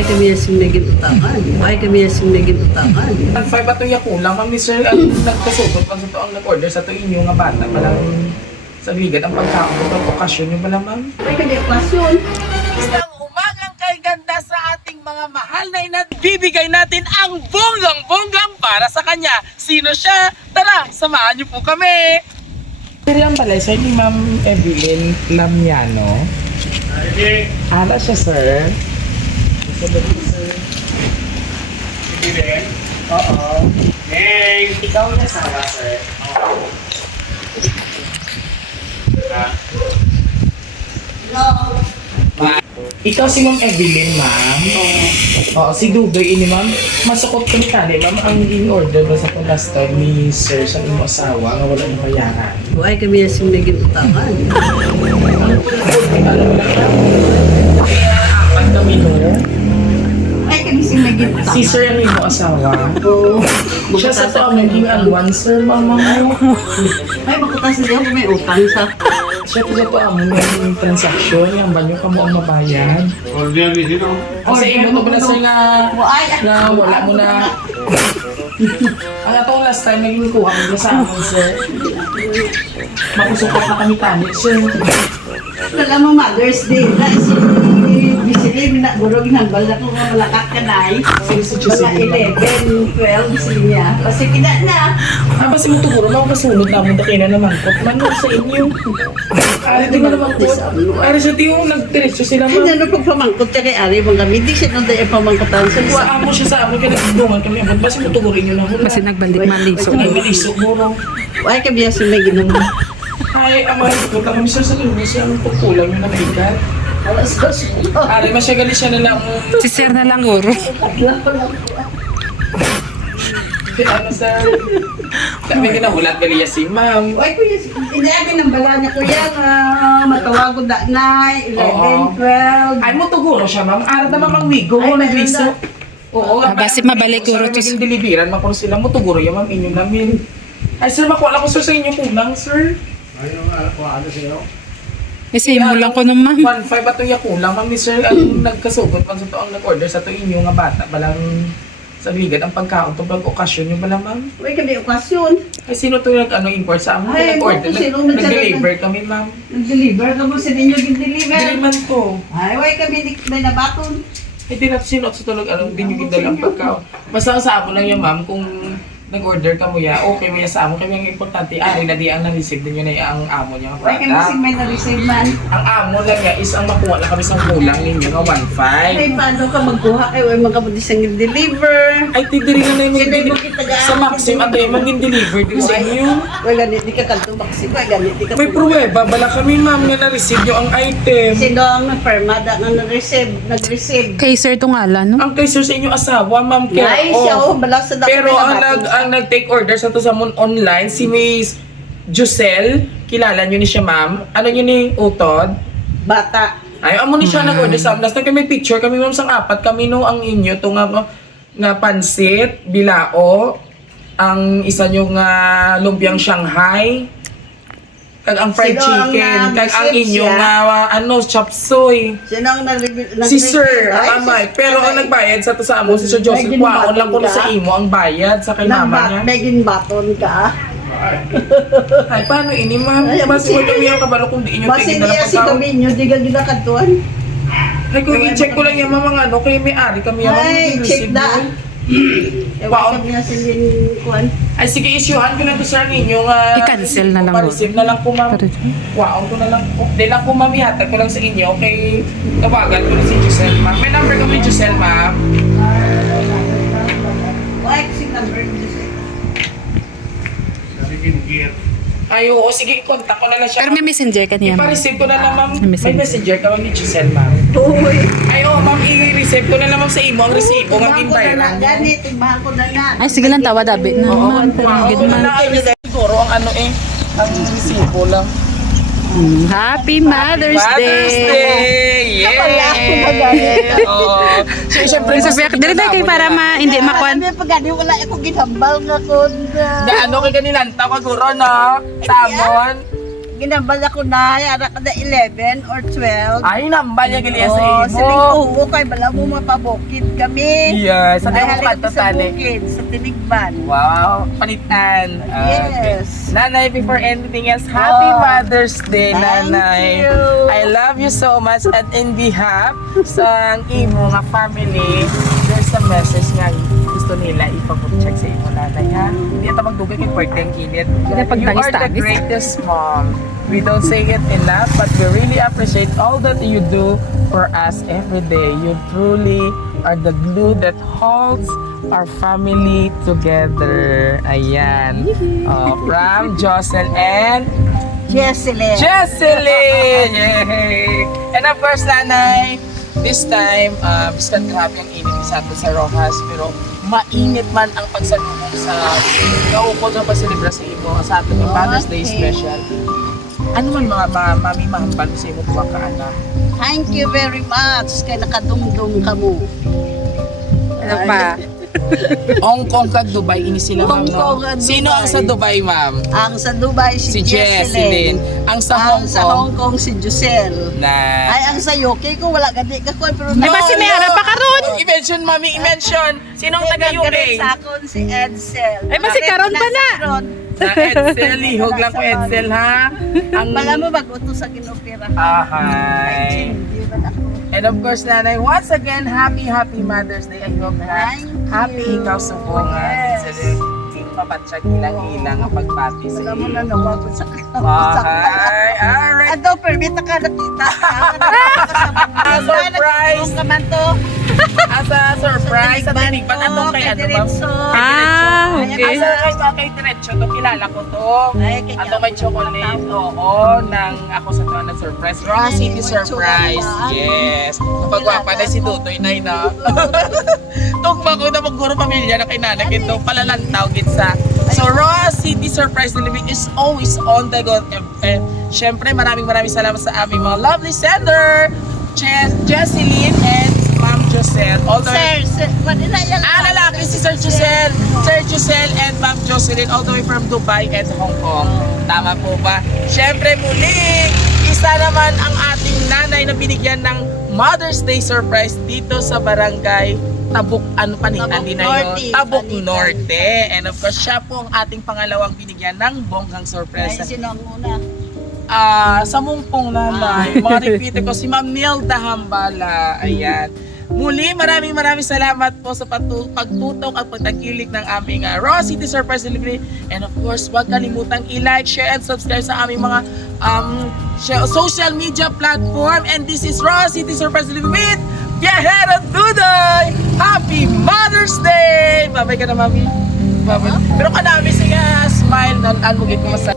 Why kami yung naging utakan? Why kami yung naging utakan? Ang 5 ato yakulang, ma'am ni sir, ang nagkasugot pag sa to ang nag-order sa to inyo nga bata, palang sa ligad ang pagkaon ko pag okasyon nyo pala, ma'am. Why kami okasyon? Isang umagang kay ganda sa ating mga mahal na ina't bibigay natin ang bonggang-bonggang para sa kanya. Sino siya? Tara, samahan niyo po kami! Pero ang pala, sir, ni Ma'am Evelyn Lamiano. Ala siya, sir. Gusto ba dito, sir? Evelyn? Oo. Hey! Ikaw na sawa, sir. Oo. Ikaw si Ma'am Evelyn, ma'am. Oo, si Dugay ini, ma'am. Masukot ko ni Kani, ma'am, ang in-order ba sa last time ni Sir sa iyong asawa nga wala yung bayaran. Why kami yung naging utakan? Apat kami no? Why kami yung naging utakan? Si Sir ang iyong asawa. Siya sa to ang naging alwan, Sir, mama mo. Ay, makutas niya kung may utang sa... Siya to sa to ang yung transaction, yung banyo ka mo ang mabayad. Kasi imo to pala, Sir, nga wala mo na. Ang atong last time naging kuha mo sa amin, Sir. Makusukat na kami tani, Sir. Wala mo Mother's Day na si Bisili, minaguro ginambal na kung malakat ka na eh. Mga 11, 12 sila niya. Kasi kina na. Kasi mo tuguro lang kasunod namin na kina naman ko. Manong sa inyo. Ari di ba naman po? Ari sa tiyo, nagdiretso sila Ay, ma'am. ano pagpamangkot siya kay Ari, mga kami, di siya nung dahil pamangkotan sa Sa amo siya sa amin, kaya nagdungan kami. Abot, basi mo tugurin nyo lang. Kasi nagbalik maliso. Nagbalisok mo raw. Why kami yung may ginambal? Ay, ang mga ikot lang kami sa lumis. Ang pagkulang yun ang bigat. Alas dos. Ari, masyagali siya na lang. Si Sir na lang guro. Ano sir? Kami kinahulat gali si ma'am. Why ko yung, hindi amin ang bala niya kuya nga matawagod na na, 11, 12. Ay mo tuguro siya ma'am. Ara naman mang wigo. Ay, Nagwiso. Oo. Basi mabalik guro to. Sa deliveran, makuro sila mo tuguro yan ma'am. Inyo namin. Ay sir, makuha ko sir sa inyo kulang sir. Kasi mo lang ko naman. 1.5 ato yakulang ma'am ni sir. Ang nagkasugot pag sa to ang nag-order sa to inyo nga bata. Balang sa ligad ang pagkaon to pag okasyon nyo pala ma'am. Why kami okasyon? Ay sino to import sa amin? Ay, Nag-order. sino Nag-deliver kami ma'am. Nag-deliver ka mo sa ninyo gin-deliver? Dili man to. Ay, why kami may nabaton? Hindi na sinot sa tulog anong dinigidal ang pagkaon. Basta ang sa amo lang yan ma'am kung nag-order ka mo ya, okay mo ya sa amo. Kaya ang importante, ari na di ang na-receive din yun na ang amo niya nga Why kami product. may na-receive man? Ang amo lang niya is ang makuha lang kami sa kulang ninyo nga 1.5. Ay, paano ka magkuha kayo? Ay, magkabudi sa deliver. Ay, tidiri na yung Sino mo kita sa Maxim at ay mag-deliver din sa inyo. Wala, ganit di ka kanto Maxim. Wala, ganit di ka May pruweba, bala kami ma'am nga na-receive nyo ang item. Sino ang permada na nag-receive? Kay Sir tong ngalan, no? Ang kay sir sa inyong asawa, ma'am, care Ay, siya, of. bala sa dako Pero may ang nag-take order sa to sa mon online, si Miss Josel, kilala nyo ni siya ma'am. Ano nyo ni Utod? bata. Ay, amo ni siya nag-order sa amin. Last time kami picture, kami ma'am sang apat, kami no ang inyo, to nga pansit, bilao, ang isa nyo nga lumpiang Shanghai, kag ang fried Sino ang chicken, kag ang nag-receive inyo siya? nga chop suey. Sino ang Si Sir, ang amay. Pero ang nagbayad sa to sa amo, si Sir Joseph, May waon lang ko ginbaton sa ka? imo ang bayad sa kay mama niya. Megin baton ka. Ay, paano ini, ma'am? Ay, Mas sige. mo kami ang kabalo kung di inyo Basi tigil na niya si pagkaon. Dominyo, di ka gina kantuan. Ay, kung i-check ko lang yung mga ano, kaya may ari kami yung Ay, check receive na. mo. Ewan Wow. kami na silin kuan. Ay, sige, isyuhan ko na to sir ninyo nga. I-cancel na lang, Pa-receive na lang po, ma'am. Pa-receive. Wow, ko na lang po. Di lang po, ma'am, ihatag ko lang sa inyo. Okay, tawagan ko na si Giselle, ma'am. May number ko ni Giselle, ma'am. Why kasi number mo siya? Ay, oo, sige, i-contact ko na lang siya. Pero may messenger ka niya, ma'am. I-receive ko na lang, ma'am. May May messenger ka, ma'am, ni Giselle, ma'am. Uy. Ay, oo, ma'am, i-receive ko na lang, ma'am, sa imo ang resibo ng imbayran. Ganit, timbahan ko na na. Ay, sige lang, tawa dabi na. Oo, Ma'am, pero wow, good ako na man. lang ay siguro ang ano ang resibo lang. Happy Mother's Day! Kapala ako na ganit. Oo. So, syempre, Sa biyak, dali tayo kayo para hindi makuan. Sabi pag gani wala ako ginambal na kun. Gaano kay kanilang tao kaguro, no? Samon. ginambal ako na, yara ka na 11 or 12. Ay, nambal niya gali sa Oh, imo. siling uho kay bala mo mapabukid kami. Yes, sa Ay, mo halika kanto sa tani. bukid, sa Tinigban. Wow, panitan. Yes. Nanay, before anything else, Happy Oh. Mother's Day, Thank Nanay. you. I love you so much and in behalf sa imo nga family, there's a message nga gusto nila ipag-check sa imo, Nanay, ha? Hindi ito magdugay kay Puerteng Kinit. You are the pagtangis-tangis. greatest mom. We don't say it enough, but we really appreciate all that you do for us every day. You truly are the glue that holds our family together. Ayan. From Jocel and Jesseline. Jesseline! Yay! And of course, Nanay, this time, biskan grabe ang init sa atin sa Rojas, pero mainit man ang pagsalubong sa naukod ng pasilibra sa imo sa atin yung Mother's Day Okay. special. Ano man mga mami mahambal sa imo mga kaanak? Thank you very much kay nakadungdong ka mo. Ano pa? Hong Kong kag Dubai, ini sila ma'am. Hong Kong No? at Sino ang sa Dubai, ma'am? Ang sa Dubai Si si Jesseline. Jesseline. Ang sa Ang Hong sa Kong Hong Kong si Giselle. na... Ay, ang sa UK ko wala gadi ka ko pero Di ba si Mera pa karon? I-mention, mami, i-mention. Sinong taga UK? Sa akon si Edsel. Ay, basi karon pa na. Na Edsel, ihog lang ko Edsel, ha? Ang... Bala mo baguto sa ginopera. Ahay. Hindi ba ako? And of course, Nanay, once again, happy Mother's Day. I hope na Thank happy you. ikaw subong. Yes. Papatsag ilang-ilang ang pagpati sa Wala mo na iyo. nawagod sa Ahay, alright. Ato, permit ka na tita. Surprise! Ka man to. As a surprise, sa tinigban atong kay ano, ma'am? Kay Ah, Diretso. okay. Asa kay Diretso, to kilala ko to. Ay, kay Ato may chocolate, oo, nang ako sa tuwan na surprise. Raw Ay, City may Surprise. chocolate. Yes. Pagwapa na si Tutoy na ina. Tugma ko na pagkuro pamilya na kay nanay ito, palalantaw gitsa. So Raw City Surprise Delivery is always on the go. Syempre, maraming salamat sa aming mga lovely sender, Jesseline and Ma'am Jocel. All the way Sir, manila yan. lalaki si Sir Jocel and Ma'am Jocelyn all the way from Dubai and Hong Kong. Tama po ba? Siyempre muli, isa naman ang ating nanay na binigyan ng Mother's Day surprise dito sa barangay Tabuk, ano panitan Tabuk din na yun? Norte, Tabuk Panitan. Norte. And of course, siya po ang ating pangalawang binigyan ng bonggang Ay, surprise. sino ang una? Sa Mungpong nanay, mga repeater ko, si Ma'am Nilda Hambala. Ayan. Muli, maraming salamat po sa pagtutok at pagtakilik ng aming Raw City Surprise Delivery. And of course, huwag kalimutang i-like, share, and subscribe sa aming mga social media platform. And this is Raw City Surprise Delivery with Viajero Dudoy! Happy Mother's Day! Babay ka na, Mami. Babay. Pero kanami siya, smile, nan mo git ko masaya.